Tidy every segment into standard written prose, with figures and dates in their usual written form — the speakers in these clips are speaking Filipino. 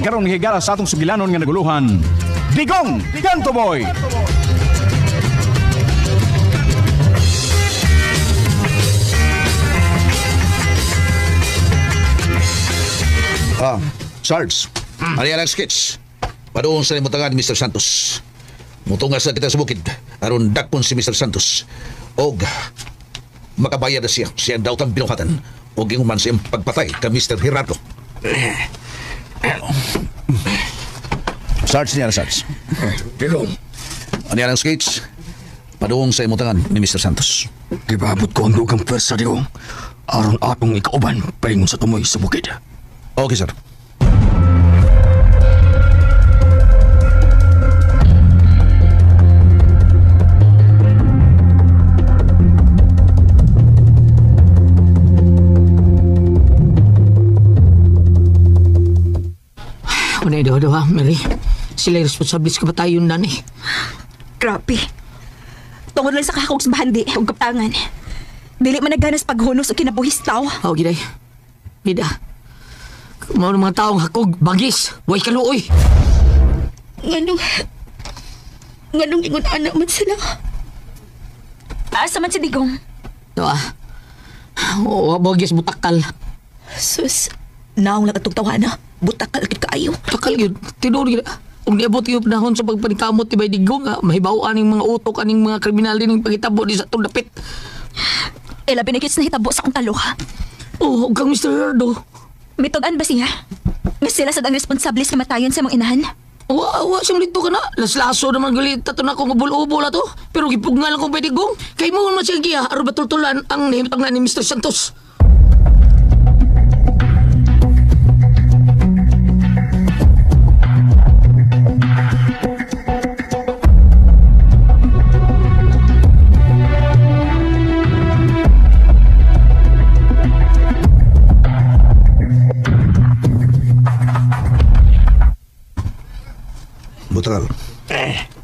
Hangtod karon higala sa atong sugilanon nga naguluhan. Digong Kanto Boy. Sarge, ano yan ang sketch? Padoon sa limutangan ni Mr. Santos. Mutungas na kita sa bukid. Aron dakpon si Mr. Santos. Og makabayad na siya. Siya daw tang binuhatan. Og inguman siyang pagpatay ka Mr. Gerardo. Sarge niya na Sarge. Digong, Ano yan ang sketch? Padoon sa limutangan ni Mr. Santos. gibabot ko ang dugang pwersa, Digong. Aron akong ikauban, paingon sa tumoy sa bukid. Okay, sir. Unay daw ha, Mary. Sila'y responsable sa kabatayon na ni. Grabe. Tungod lang sa kakog sa bahandi o kapangan. Dili man nagganas paghunos o kinabuhis tao. O, giday. Bida. Mga mga taong hakog, bagis, way kaluoy. Nganong ingon anak man sila. Asa man si Digong? Ito O, bagis butakal. Sus, naong nakatugtawa na. Butakal kit kaayo. Takal yun. Tinuro yun. Kung niabot yung panahon sa pagpanikamot ni Baydigong, mahibaw aning mga utok, aning mga kriminal din yung pagitabo di sa tundapit. Labi na kits na hitabo sa kong talo ha. Oh, huwag kang Mr. Gerardo. Mitugan ba siya? Nga sila sad ang responsable sa kamatayon sa mong inahan? Wa siyang lito ka na. Laslaso naman galit tato na kung ubol-ubol to. Pero gipugna lang kong Baydigong. Kay mo man siyang giya, aron batultulan ang nahimtang ni Mr. Santos. Butakal,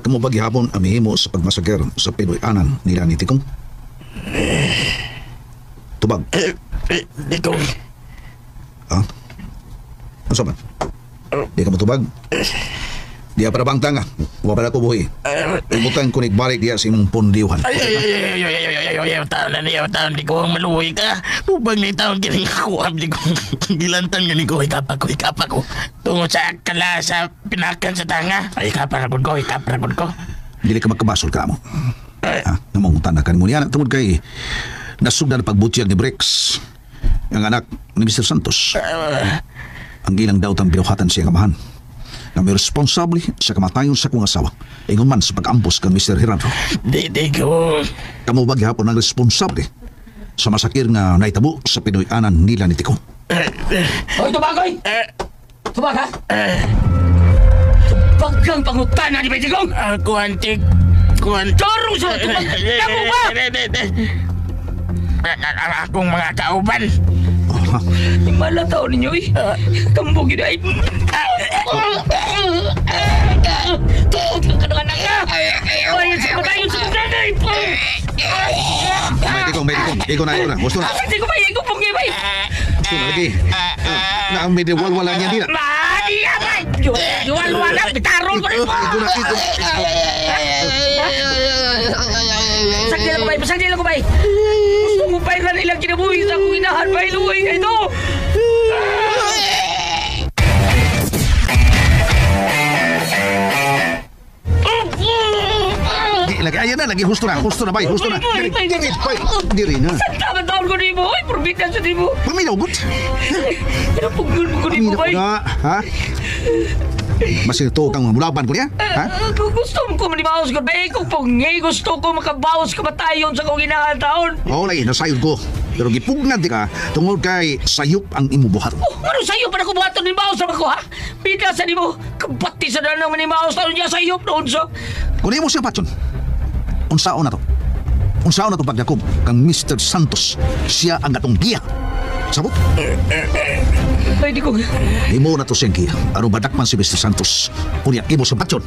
kamu ba gihapon amihimo sa pagmasager sa Pinoy-anan nila ni Tikong? Tubag. Digong, Ha? Ano sa man? Di ka matubag? Di ka para bang tanga? Huwag pala ko buhi. Ibutan ko balik diya sa imong pondiuhan. taon, Digong, maluwi ka. Upang ni taon kining ako, Digong. Gilantan nga ni ko, ikapa ko. Tungod sa kala sa pinakan sa tanga. Ay, ikapa ko. Dili ka magkabasol ka mo. Ha? Namungutan na ka ni mo niya. Tungod kay nasugdan na pagbutyag ni Brex. Ang anak ni Mr. Santos. Ang gilang daw tang binuhatan siya kamahan. Na may responsable sa kamatayon sa kong asawa. Ingon man sa pag-ambos kang Mr. Gerardo. Digong. Kamu ba gihapon ang responsable sa masakir nga naitabo sa Pinoy-anan nila ni Tikong? Hoy, tumagoy! Tumag ha? Tubag kang pangutana ni Baydigong! Kuantik. Chorong sa tumag! Tamo ba? Akong mga kauban. Himala tao ninyo eh. Kambog yun ay... Tuog ka na nga! Ay, sa matayon sa nanay po! May Tikong. Ikaw na. Gusto na. Hindi ko ba? Ikaw pong ibay! Gusto na lagi. Na ang may diwal-wala niya nila. Madi ka ba? Juwal-wala! Bitarol ko rin po! Pasagdi lang ko ba? Gusto mo pa ilan ilang kinabuhi sa akong inahan ba? Iluwi ka ito! Ayan na, lagi husto na, bay, husto na. Diri na. Tama taon ko di mo, ay, probitan sa di mo. Paminaw, good. Pinapugul mo ko di mo, bay. Ha? Masih to kang mulaban ko niya? Ha? Gusto mo ko manibawas ko, bay. Kung pungi, gusto ko makabawas ka matayon sa kong inahan taon. Oo, lagi, nasayod ko. Pero gipugnad di ka, tungod kay sayop ang imubuhat. Ano sa'yo pa na kubuhaton ni Baos sa ako, ha? Pita sa di mo, kabati sa danang ni Baos taon niya sayop noon sa... Kung mo siya, Patson, unsaon na to? Unsaon na to pagdakob kang Mr. Santos? Siya ang atong giya. Sabot? Ay, di ko... Imo na to siyang giya. Ano badakman si Mr. Santos? Unya, imo sa Patson.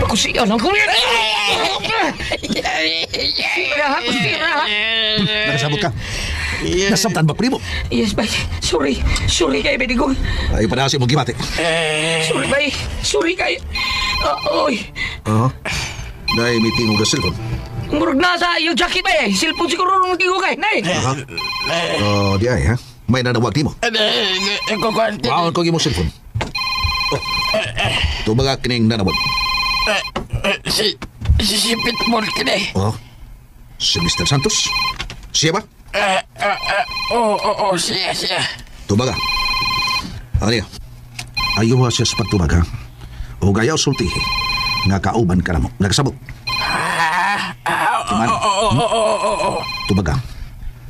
Pakusiyan ang kuya! Sira ha, kusira ha! Nakasabot ka? Nasabtan ba primo? Yes, bay. Sorry. Sorry kayo, Bedigong. Ay panasi mo gibati. Sorry, bay. Sorry kayo. Oy. Oo. Dahil may tingog na cellphone. Murag na sa iyong jacket, bay. Cellphone siguro nung tigo kay. Nay. Di ay ha? May nanawag di mo. Kukuan. Bawal ko yung cellphone. Tumaga kining nanawag. Si Pitbull kini. Oh. Si Mr. Santos? Siya ba? Oo, siya. Tubaga. Ano niya? Ayaw siya sa pagtubaga. O gayaw sulti. Nga kauban ka na mo. Nagsabot. Tubaga.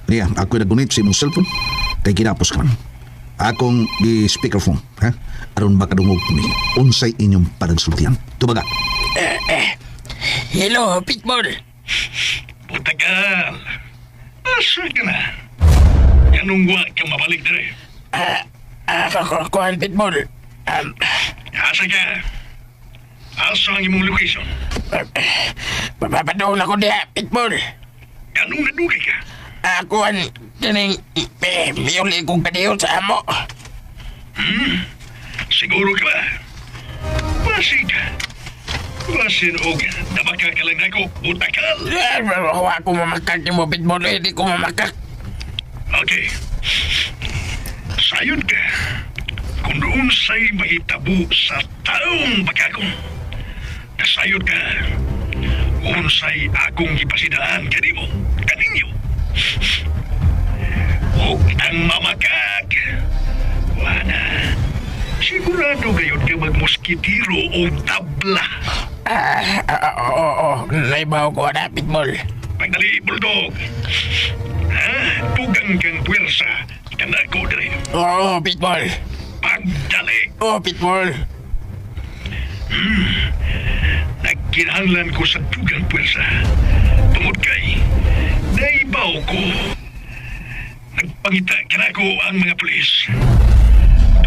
Niya, ako nagunit sa imong cellphone. Kaya kinapos ka man. Akong di speakerphone. Ha? Aron makadungog ni unsay inyong panagsultihan. Tubaga. Hello, Pitbull. Putagal. Asa ka na? Anong wa ka mabalik dere? Kuan, Pitbull. Asa ka? Asa ang imong location? Papadoon ako diya, Pitbull. Anong nadugay ka? Kuan, kining miyuli kong kadiyon sa amo. Siguro ka ba? Basig. Basin og nabaka ka lang ako, butakal. Ako mamakak mo, Pitbull. Hindi ko mamakak. Okay. Sayod ka. Kung doon sa'y mahitabo sa taong bakakong. Nasayod ka. Kung sa'y akong ipasidaan kanimo. Kaninyo. Huwag ang mamakak. Wala. Sigurado gayon ka magmoskitiro o tabla. Oo. Naibaw ko na, Pitbull. Pagdali, Bulldog. Tugang kang puwersa. Kanako dere. Oo, Pitbull. Pagdali. Oo, Pitbull. Nagkinahanglan ko sa tugang puwersa. Tungod kay naibaw ko. Nagpangita kanako ang mga pulis.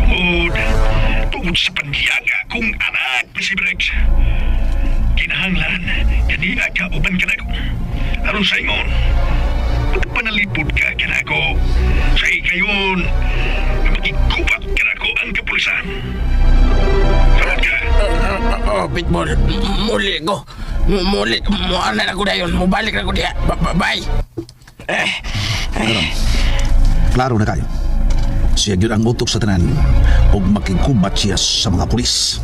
Tungod sa pandiyaga kong anak ni si Brex. Kinahanglan, kani aga uban kanako. Aron sa ingon, pagpanalipod ka kanako. Sa ikayon, magigubat kanako ang kapulisan. Sarad ka. Pitbull, muli ko. Muli, muanan ako na yun. Mubalik na ko diya. Bye. Klaro na kayo. Siya yun ang utok sa tanan o makikubat siya sa mga pulis.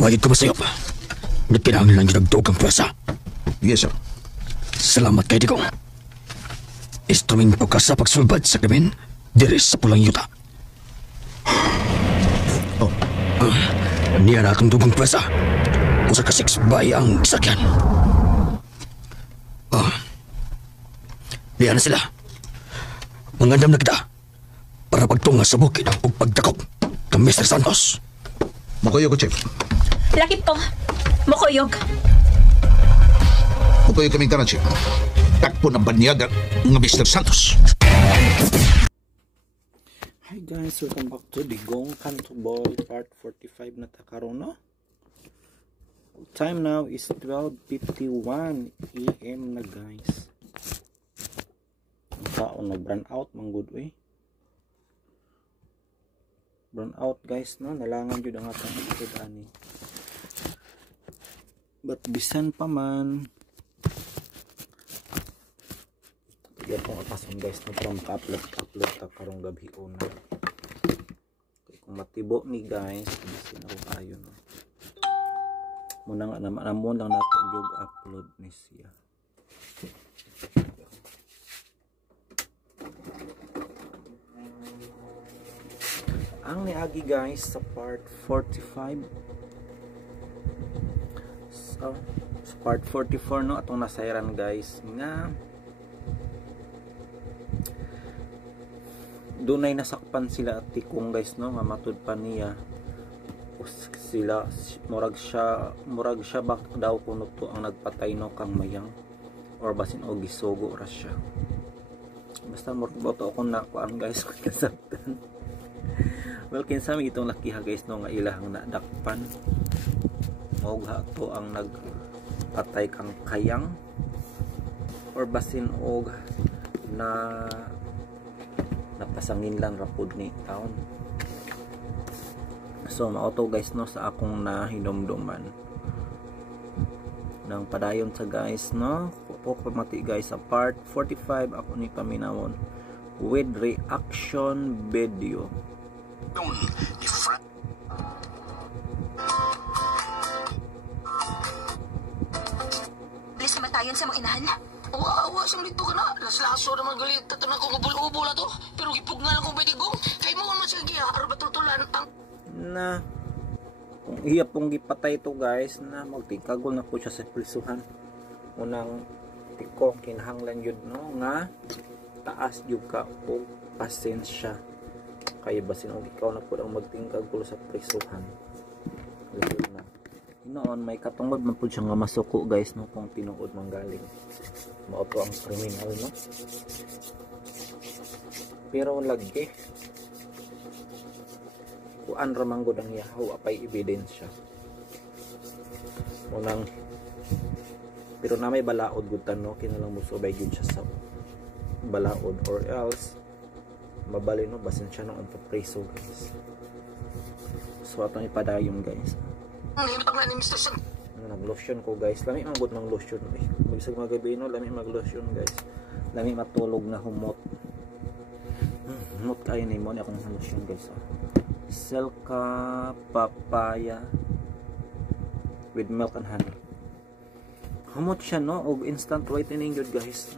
Wagit ko ba sa'yo? Nagkinahanglan yung nagdugang pwersa. Yes, sir. Salamat kay Digong. Istruming po ka sa pagsulbad sa krimen diri sa pulang yuta. Niya na akong dugang pwersa. Usa ka 6 bay ang sakyan. Niya na sila. Mangandam na kita para pagtunga sa bukid o pagdakop ng Mr. Santos. Makoyo ko, Chef. Lakip to. Mukuyog. Makoyo kaming tanan, Chef. Takpo ng banyaga ng Mr. Santos. Hi guys, welcome back to Digong Kanto Boy part 45 na takaroon, no? Time now is 12:51 AM na guys. Ang taon nag-burn out mang good way. Burn out guys, no? Nalangan jud ang atong episode ani. But bisan pa man yan kung apason guys na from upload ta karong gabi una. Okay, kung matibo ni guys bisin ako kayo, no? Muna nga naman lang nato jug upload ni siya. Ang niagi guys sa part 45 sa part 44, no, atong nasayran guys nga dunay nasakpan sila at tikong guys, no, nga matud pa niya sila murag siya bak daw kuno to ang nagpatay, no, kang mayang or basin og gisugo ra siya Basta mo boto ako na kuan guys kung kasabtan. Well, kinsa mi itong laki ha guys no nga ilahang nadakpan. Mao ha to ang nagpatay kang kayang or basin og na napasangin lang rapod ni taon. So mao to guys no sa akong nahinumduman ng padayon sa guys no po pamati guys sa part 45 ako ni paminawon with reaction video. Bilis kamatayan sa mga inahan. Awa siyang lito ka na. Laslaso naman galit. Tato na kong ubol-ubol na to. Pero gipog nga lang kong pwede gong. Kay mo man siya giya. Aron batultulan ang... Na kung iya pong gipatay to guys na magtingkagol na po siya sa prisuhan. Unang tiko kinahanglan yun no nga taas yun ka o pasensya. Kaya basin og ikaw na po ang magtingkagol sa prisuhan. Ganun na. Noon may katungod man po siya nga masuko guys no kung tinuod manggaling. Mao to ang kriminal no. Pero lagi kuan ra man gud ang yahaw apay ebidensya. Unang pero na may balaod gud no kinalang musubay gud siya sa balaod or else mabali no basin siya noong papreso guys. So atong ipadayon guys. Nag-lotion ko guys. Lami ang good ng lotion eh. Magsag mga gabi no, lami mag-lotion guys. Lami matulog na humot. Humot kayo ni mo ni akong lotion guys. Silka papaya with milk and honey. Humot siya no, og instant whitening good guys.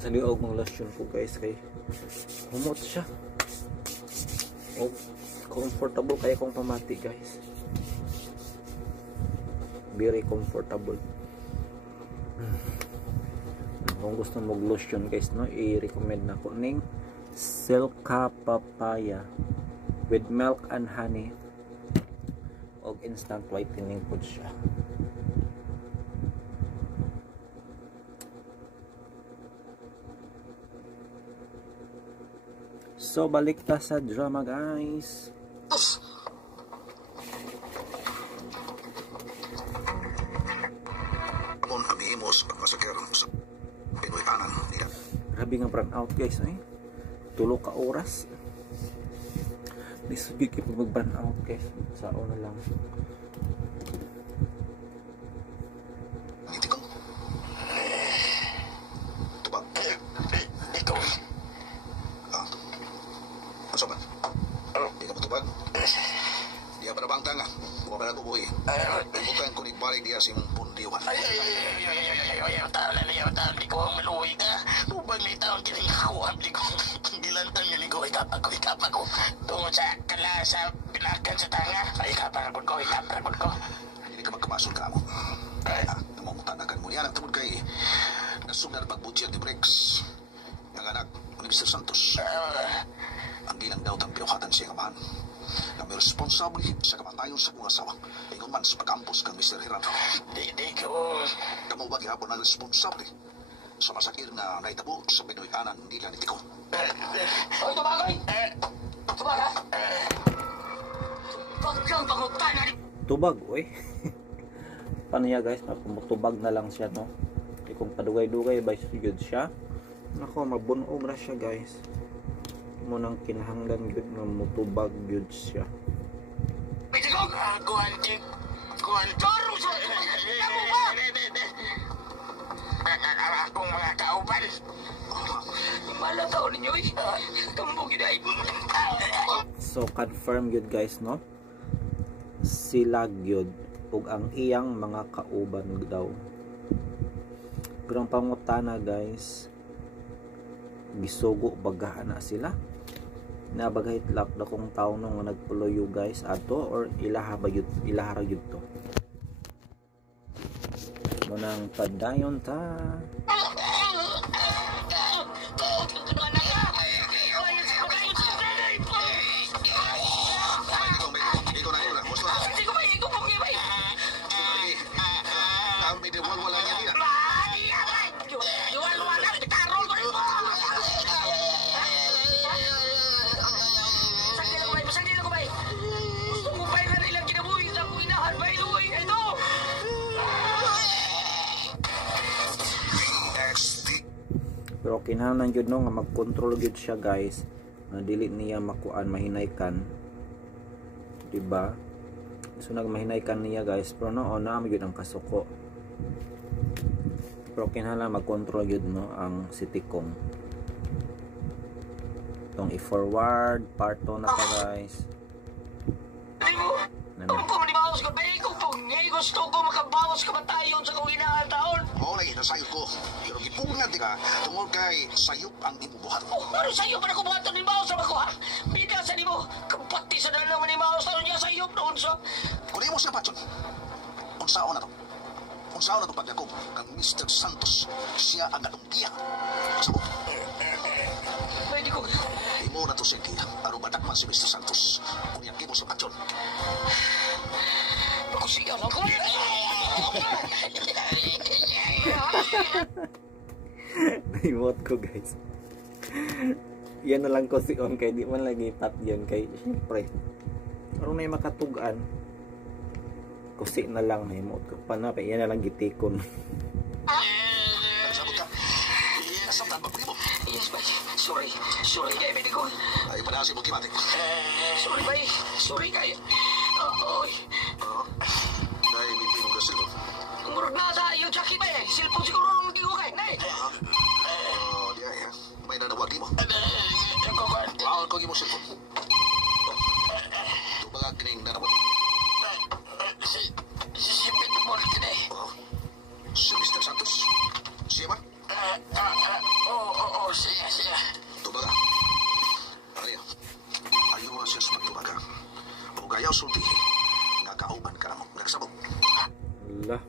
Sa liog ng lotion ko guys kay humot siya. O comfortable kaya kong pamati guys. Very comfortable. Kung gusto mo lotion guys no, i-recommend na ko ning Silka papaya with milk and honey og instant whitening po siya. So balik ta sa drama guys. Amon amihimos ang masakir sa Pinoy kanan nila. Grabe nga burn out guys eh. 3 ka oras. Nisugig ko mag burn out guys. Sao na lang. Ngiti kong tubag. Ikaw. Asa ba? Di ka matubag? Di ba na bang tanga? Huwag ba na tubuhi? Bukan ko ni balik dia si pundiwan. Di ko ang maluwi ka. Upang may taon kining ako. Di ko gilantang nga ni ko. Ikapag ko. Tungod sa kalasa pinakan sa tanga. Ay ikapag ko. Hindi ka magkamasol ka mo. Namamutanakan mo yan ang tungod kay nasugdan pagbutiyat ni Brex. Ang anak ni Mr. Santos. Ang gilang daw tang pinuhatan siya kamahan. Na may responsable sa kamatayon sa kong asawa. Ingon man sa pag-ampos kang Mr. Gerardo. Di ko. Kamu ba gihapon na responsable sa masakir na naitabo sa Pinoy kanan nila ni Tiko? Oy, tumagoy! Tumaga! Huwag kang pangutana ni... Tubag oy. Paano niya guys? Tubag na lang siya no. E kung padugay-dugay ba good siya? Nako mabunog na siya guys. Mo nang kinahanglan gud nga mutubag gud siya. Kuantik. Taro siya! Tamo ba? Akong mga kauban. Malataw ninyo eh. Kambugin ay. So confirm yun guys no. Sila gyud ug ang iyang mga kauban daw. Pero ang pangutana guys, gisugo bagahan na sila. Nabagay lak na kung tao nung nagpuloyo guys ato or ilaha ra gyud to. Munang padayon ta. pwede wala niya niya. Yuwal-wala, tarol ko rin mo! Sagdi lang ko, bay! Gusto ko bay ka na ilang kinabuhi sa akong inahan, bay, luway, ito! Pero kinahanglan gyud no nga mag-control gyud siya guys, nga dili niya makuan mahinaykan, diba? So nagmahinaykan niya guys, pero no na gyud ang kasuko. Pero kinahanglan mag-control gyud no ang sitikong. Tong i-forward part to na to guys. Kung pumibawas ka, bay, kung gusto ko makabawas ka matayon sa kong inahan taon. Oo, lagi, nasayot ko. Pero gipungan ka, tungkol kay sayop ang ibubuhat. Ano sa'yo pa na kubuhatan ni Baos sa makuha? Bida sa ni mo, kapati sa dalaman ni Baos taon niya sa'yo noon sa... Kung mo siya, Patson, unsaon na to? Unsaon na to pagkakog kang Mr. Santos, siya ang atong-giya. Masabot. Pwede ko. Imo na to siya giya, aro batak man si Mr. Santos. Kung yakin mo siya, Patson. Ako siya na ko. Naimot ko guys. Yan na lang ko si on kay di man lagi pat yun kay syempre. Aron na makatugan. Kusi na lang naimot ko pa na yan na lang gitikon. Sabot ka. Nasabtan ba primo? Yes, bay. Sorry, kay pwede ko. Ay, panasi mo kimatik. Sorry, bay. Sorry, kay. Oy. Dahil hindi mo ka silpon. Murag na sa iyo, Jackie, bay. Silpon siguro nung di ko kay. Nay. Di ay, may nanawag mo. Ako Bawal ko mo silpon. Ito ba nga kining nanawag? Si Pitbull today. Si Mr. Santos. Siya ba? Oo, siya. Ito ba nga? Ariya, ayaw nga siya sa magtubaga. O gayaw sulti, nga kauban ka namang nagsabog. Lah.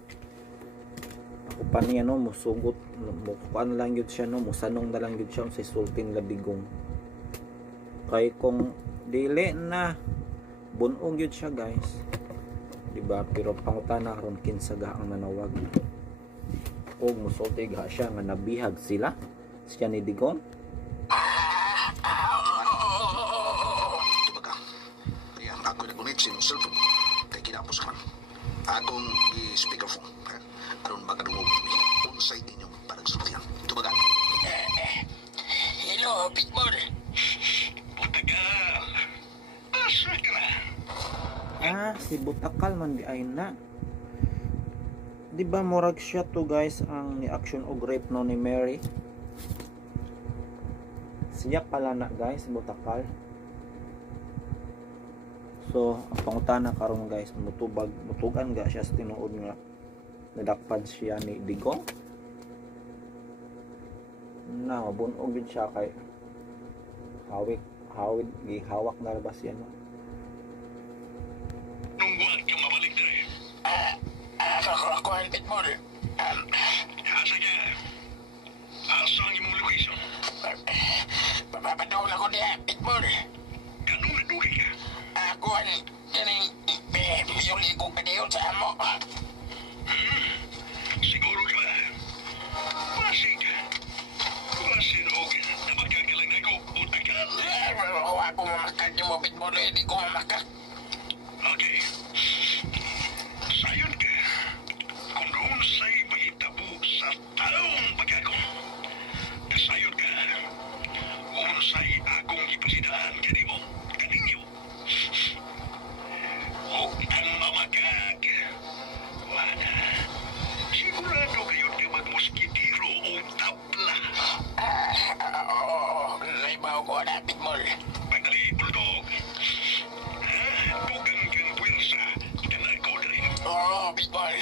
Ako pa niya no musugot, mukuan lang yun siya no, musanong na lang yun siya sa sulting labigong. Kay kung dili na bunong yun siya guys. Diba? Pero pangutana karon kinsaga ang nanawag. O musulti ga siya nga nabihag sila. Siya ni Digong. Ito ba ka? Ariya, ako nag-unit si cellphone. Kay kinapos ka man. Akong i-speakerphone. Aron ba kadungog unsay inyong panagsultihan. Ito ba ka? Hello, Pitbull. Butagal. Asa ka na? Si Butakal man di ay na. Di ba morag siya to guys ang ni action og rape no ni Mary. Siya pala na guys, Butakal. So, ang pangutana karon guys, mutugan ga siya sa tinuod nga nadakpan siya ni Digong. Na mabunog gid siya kay hawid gihawak na ba siya no. Nung buwan ka mabalik na eh. Ako ang Pitbull. Asa ka? Asa ang imong location? Papapadol ako niya, Pitbull. Ganun na dugay ka? Ako ang ganing yung likong kadiyon sa amo. Siguro ka ba? Pasig. Pasin o nabagyan ka lang na ko. Butagal. Ako mamakag niyo mo, Pitbull. Hindi ko mamakag. Okay. Sayon ka. Kung doon sa'y mahitabo sa taong pagkakong. Kasayon ka. Kung sa'y akong ipasidaan kanimo. Kaninyo. Huwag ang mamakag. Wala. Sigurado kayo na magmuskitiro o tabla. Oo, naibaw ko na, Pitbull. Pagdali, bulldog. Bukan kang pwersa. Kanal ko rin. Oo, Pitbull.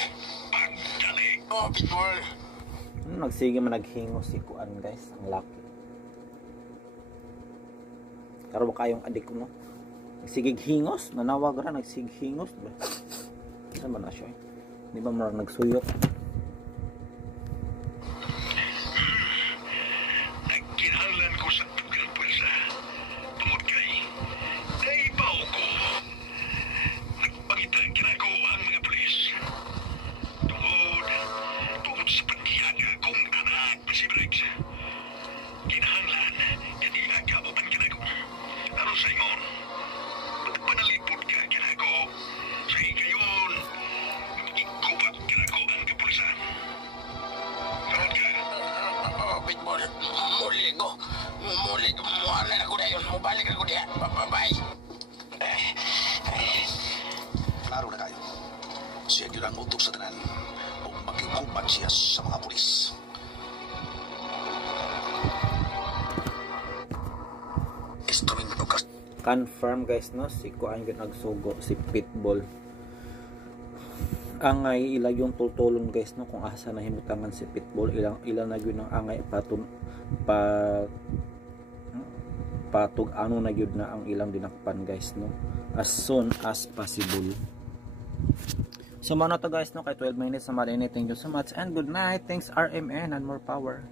Pagdali. Oo, Pitbull. Nagsige man naghingo si Kuan guys, ang laki. Karo ba kayong adik ko no? Nagsigig hingos, nanawag ra nagsigig hingos ba? Saan ba na siya? Di ba marang nagsuyot? Nagkinahanglan ko sa tugang pwersa. Tungod kay naibaw ko. Nagpangitan kinako ang mga pulis. Tungod Muhalan ako na yun. Mubalik ako diya. Bye-bye. Klaro na kayo. Siya yun ang utok sa tanan o makikupat siya sa mga pulis. Instrumento ka. Confirm guys no, si Kuan yun nagsugo, si Pitbull. Angay ila yung tultulon guys no, kung asa na himutangan si Pitbull, ilang na yun ang angay patug ano na yun na ang ilang dinakpan guys no, as soon as possible. So muna to guys no, kay 12 minutes na marinate. Thank you so much and good night. Thanks RMN and more power.